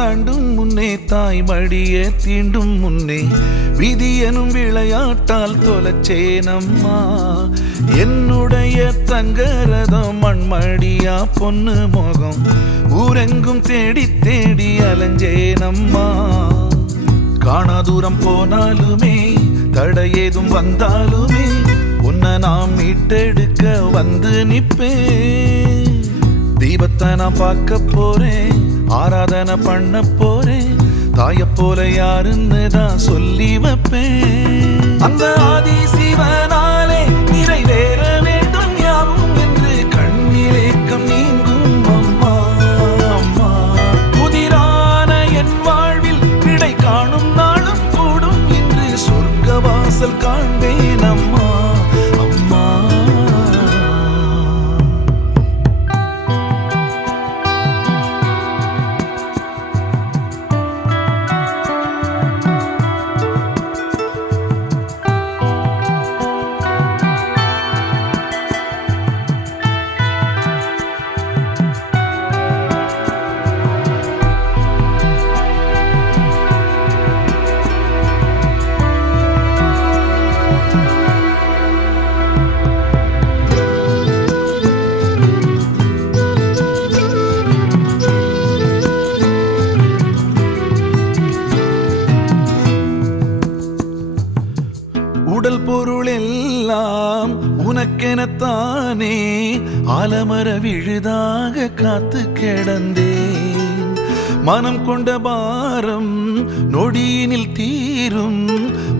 தாண்டும் முன்னே தாய் மடியே தீண்டும் முன்னே விதி எனும் விளையாட்டால் தொலைச்சேனம்மா என்னுடைய தங்கரதம் மண்மடியா பொண்ணு முகம் ஊரெங்கும் தேடி தேடி அலைஞ்சேனம்மா காணா தூரம் போனாலுமே தடையேதும் வந்தாலுமே உன்னை நான் மீட்டெடுக்க வந்து நிப்பேன் தீபத்தை நான் பார்க்க போறேன் ஆராதனை பண்ண போறேன் தாய போல யாருன்னு தான் சொல்லி வைப்பேன் அந்த ஆதி சிவனாலே நிறைவேற வேண்டும் யாவும் என்று கண்ணிலேக்கம் நீங்கும் அம்மா அம்மா புதிரான என் வாழ்வில் விடை காணும் நாளும் கூடும் என்று சொர்க்க வாசல் காண்பேன் அம்மா அம்மா உடல் பொருள் எல்லாம் உனக்கெனத்தானே ஆலமர விழுதாக காத்து கிடந்தேன் மனம் கொண்ட பாரம் நொடியினில் தீரும்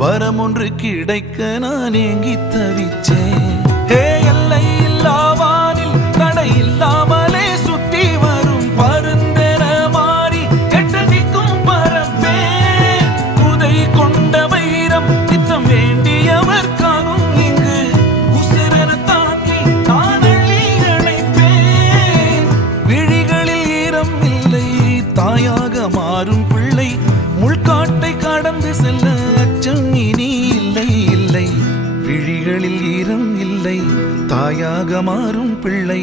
வரம் ஒன்று கிடைக்க நான் ஏங்கி தவிச்சேன் ஹே எல்லை இல்லாவானில் தடை இல்லாமலே சுத்தி வரும் பருந்தென மாறி எட்டதிக்கும் பரப்பேன் உதை கொண்ட வைரம் நித்தம் வேண்டியவர் காணும் இங்கு உசிரென தாங்கி நான் அள்ளி அணைப்பேன் விழிகளில் ஈரம் இல்லை தாயாக மாறும் பிள்ளை முள்காட்டை கடந்து செல்ல அச்சம் இனி இல்லை இல்லை விழிகளில் ஈரம் இல்லை தாயாக மாறும் பிள்ளை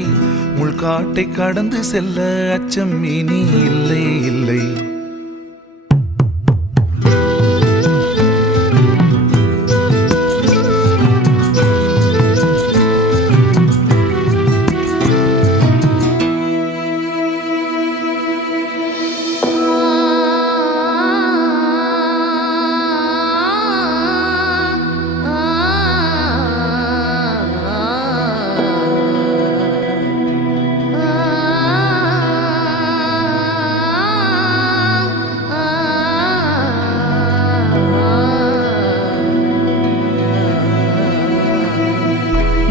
முள்காட்டை கடந்து செல்ல அச்சம் இனி இல்லை இல்லை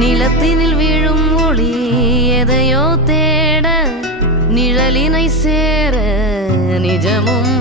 நிலத்தினில் வீழும் ஒளி எதையோ தேட நிழலினை சேர நிஜமும்